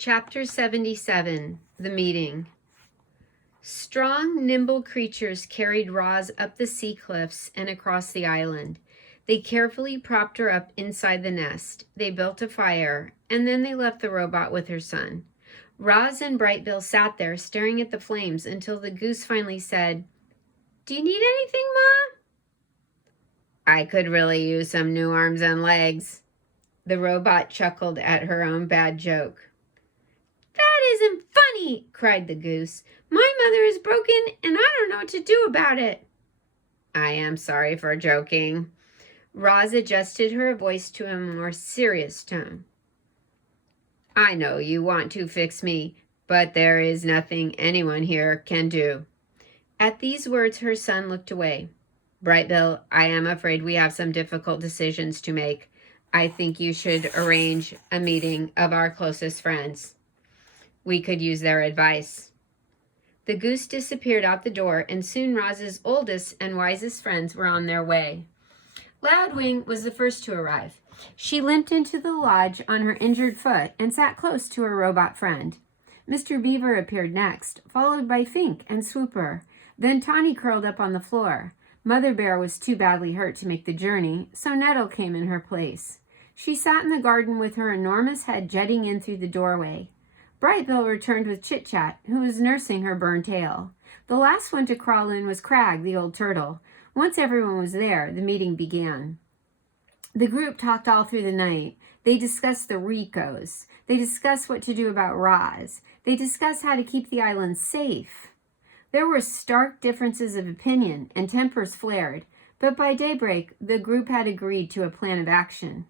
Chapter 77, The Meeting. Strong, nimble creatures carried Roz up the sea cliffs and across the island. They carefully propped her up inside the nest. They built a fire, and then they left the robot with her son. Roz and Bright Bill sat there staring at the flames until the goose finally said, "Do you need anything, Ma?" "I could really use some new arms and legs." The robot chuckled at her own bad joke. "That isn't funny," cried the goose. "My mother is broken, and I don't know what to do about it." "I am sorry for joking." Roz adjusted her voice to a more serious tone. "I know you want to fix me, but there is nothing anyone here can do." At these words, her son looked away. "Bright Bill, I am afraid we have some difficult decisions to make. I think you should arrange a meeting of our closest friends. We could use their advice." The goose disappeared out the door, and soon Roz's oldest and wisest friends were on their way. Loudwing was the first to arrive. She limped into the lodge on her injured foot and sat close to her robot friend. Mr. Beaver appeared next, followed by Fink and Swooper. Then Tawny curled up on the floor. Mother Bear was too badly hurt to make the journey, so Nettle came in her place. She sat in the garden with her enormous head jutting in through the doorway. Bright Bill returned with Chit Chat, who was nursing her burned tail. The last one to crawl in was Crag, the old turtle. Once everyone was there, the meeting began. The group talked all through the night. They discussed the Ricos. They discussed what to do about Roz. They discussed how to keep the island safe. There were stark differences of opinion, and tempers flared, but by daybreak, the group had agreed to a plan of action.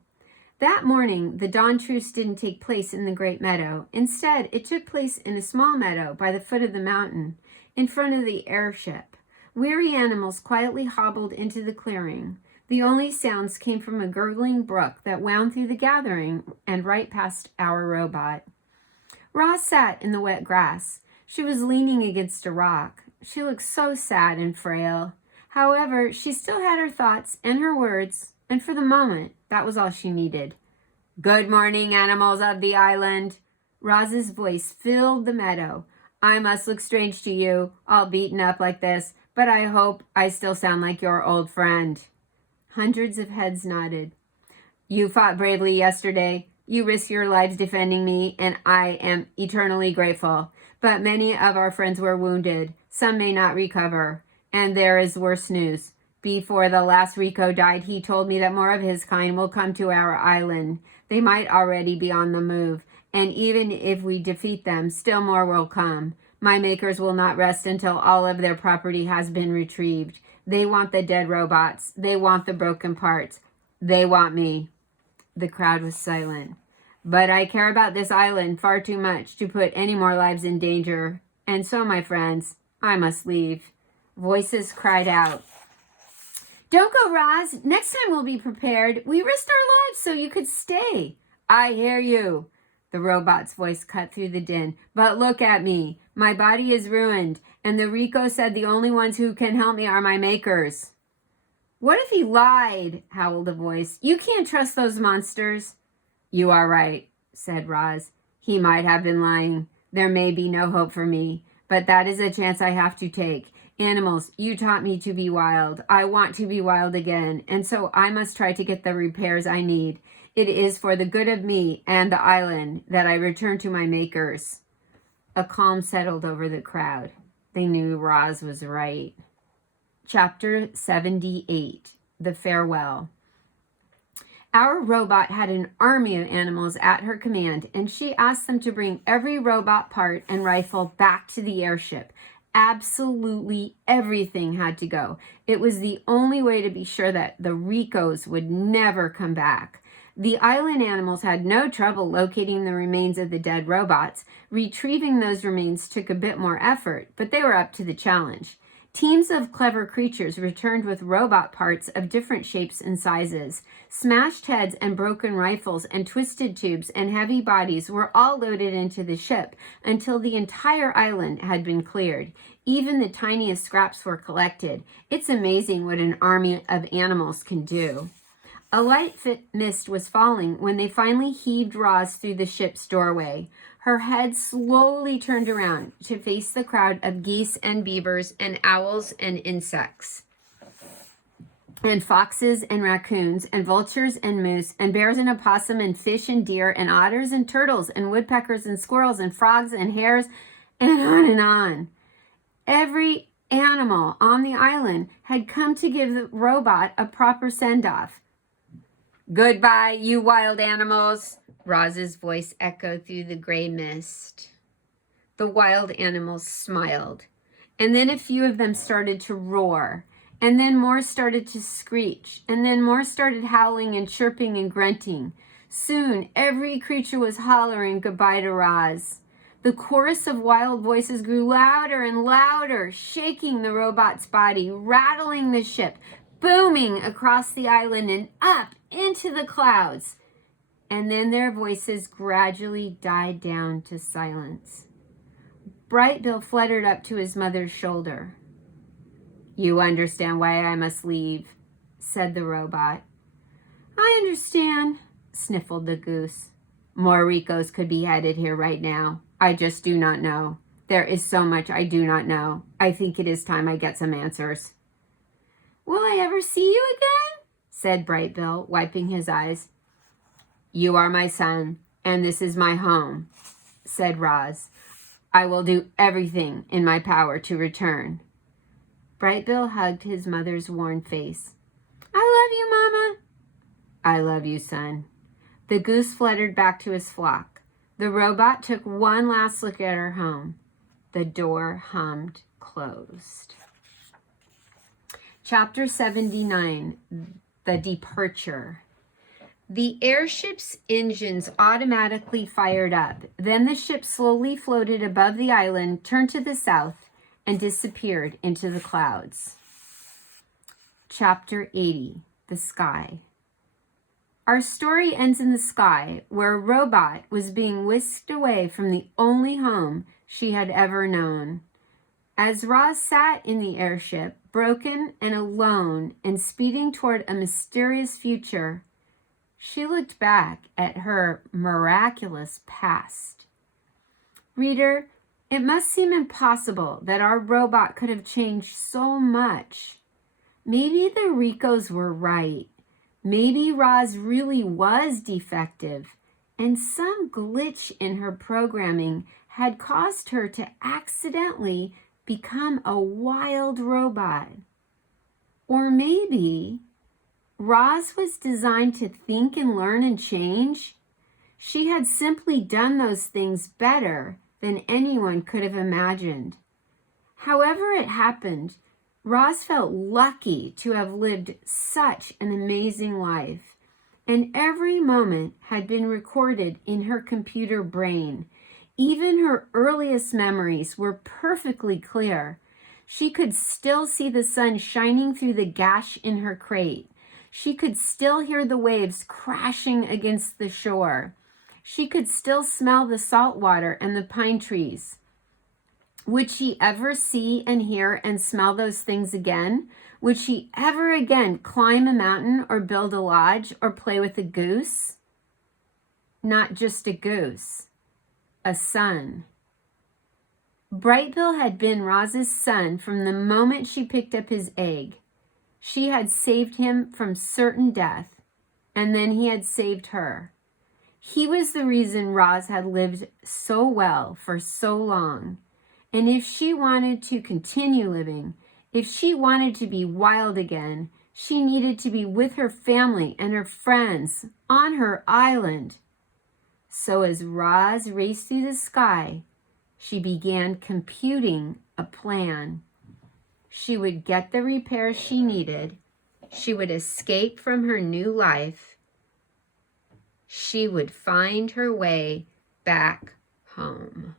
That morning, the dawn truce didn't take place in the great meadow. Instead, it took place in a small meadow by the foot of the mountain, in front of the airship. Weary animals quietly hobbled into the clearing. The only sounds came from a gurgling brook that wound through the gathering and right past our robot. Roz sat in the wet grass. She was leaning against a rock. She looked so sad and frail. However, she still had her thoughts and her words, and for the moment, that was all she needed. "Good morning, animals of the island." Roz's voice filled the meadow. "I must look strange to you, all beaten up like this, but I hope I still sound like your old friend." Hundreds of heads nodded. "You fought bravely yesterday. You risked your lives defending me, and I am eternally grateful. But many of our friends were wounded. Some may not recover. And there is worse news. Before the last Rico died, he told me that more of his kind will come to our island. They might already be on the move. And even if we defeat them, still more will come. My makers will not rest until all of their property has been retrieved. They want the dead robots. They want the broken parts. They want me." The crowd was silent. "But I care about this island far too much to put any more lives in danger. And so, my friends, I must leave." Voices cried out. "Don't go, Roz. Next time we'll be prepared. We risked our lives so you could stay." "I hear you." The robot's voice cut through the din. "But look at me. My body is ruined, and the Rico said the only ones who can help me are my makers." "What if he lied?" howled a voice. "You can't trust those monsters." "You are right," said Roz. "He might have been lying. There may be no hope for me, but that is a chance I have to take. Animals, you taught me to be wild. I want to be wild again, and so I must try to get the repairs I need. It is for the good of me and the island that I return to my makers." A calm settled over the crowd. They knew Roz was right. Chapter 78, The Farewell. Our robot had an army of animals at her command, and she asked them to bring every robot part and rifle back to the airship. Absolutely everything had to go. It was the only way to be sure that the Ricos would never come back. The island animals had no trouble locating the remains of the dead robots. Retrieving those remains took a bit more effort, but they were up to the challenge. Teams of clever creatures returned with robot parts of different shapes and sizes. Smashed heads and broken rifles and twisted tubes and heavy bodies were all loaded into the ship until the entire island had been cleared. Even the tiniest scraps were collected. It's amazing what an army of animals can do. A light mist was falling when they finally heaved Roz through the ship's doorway. Her head slowly turned around to face the crowd of geese and beavers and owls and insects, and foxes and raccoons and vultures and moose and bears and opossum and fish and deer and otters and turtles and woodpeckers and squirrels and frogs and hares and on and on. Every animal on the island had come to give the robot a proper send-off. "Goodbye, you wild animals," Roz's voice echoed through the gray mist. The wild animals smiled, and then a few of them started to roar, and then more started to screech, and then more started howling and chirping and grunting. Soon, every creature was hollering goodbye to Roz. The chorus of wild voices grew louder and louder, shaking the robot's body, rattling the ship, booming across the island and up into the clouds. And then their voices gradually died down to silence. Bright Bill fluttered up to his mother's shoulder. "You understand why I must leave," said the robot. "I understand," sniffled the goose. "More Ricos could be headed here right now. I just do not know. There is so much I do not know. I think it is time I get some answers." "Will I ever see you again?" said Bright Bill, wiping his eyes. "You are my son, and this is my home," said Roz. "I will do everything in my power to return." Bright Bill hugged his mother's worn face. "I love you, Mama." "I love you, son." The goose fluttered back to his flock. The robot took one last look at her home. The door hummed closed. Chapter 79, The Departure. The airship's engines automatically fired up. Then the ship slowly floated above the island, turned to the south, and disappeared into the clouds. Chapter 80, The Sky. Our story ends in the sky, where a robot was being whisked away from the only home she had ever known. As Roz sat in the airship, broken and alone and speeding toward a mysterious future, she looked back at her miraculous past. Reader, it must seem impossible that our robot could have changed so much. Maybe the Ricos were right. Maybe Roz really was defective, and some glitch in her programming had caused her to accidentally become a wild robot. Or maybe Roz was designed to think and learn and change. She had simply done those things better than anyone could have imagined. However it happened, Roz felt lucky to have lived such an amazing life, and every moment had been recorded in her computer brain. Even her earliest memories were perfectly clear. She could still see the sun shining through the gash in her crate. She could still hear the waves crashing against the shore. She could still smell the salt water and the pine trees. Would she ever see and hear and smell those things again? Would she ever again climb a mountain or build a lodge or play with a goose? Not just a goose, a son. Bright Bill had been Roz's son from the moment she picked up his egg. She had saved him from certain death, and then he had saved her. He was the reason Roz had lived so well for so long. And if she wanted to continue living, if she wanted to be wild again, she needed to be with her family and her friends on her island. So as Roz raced through the sky, she began computing a plan. She would get the repairs she needed. She would escape from her new life. She would find her way back home.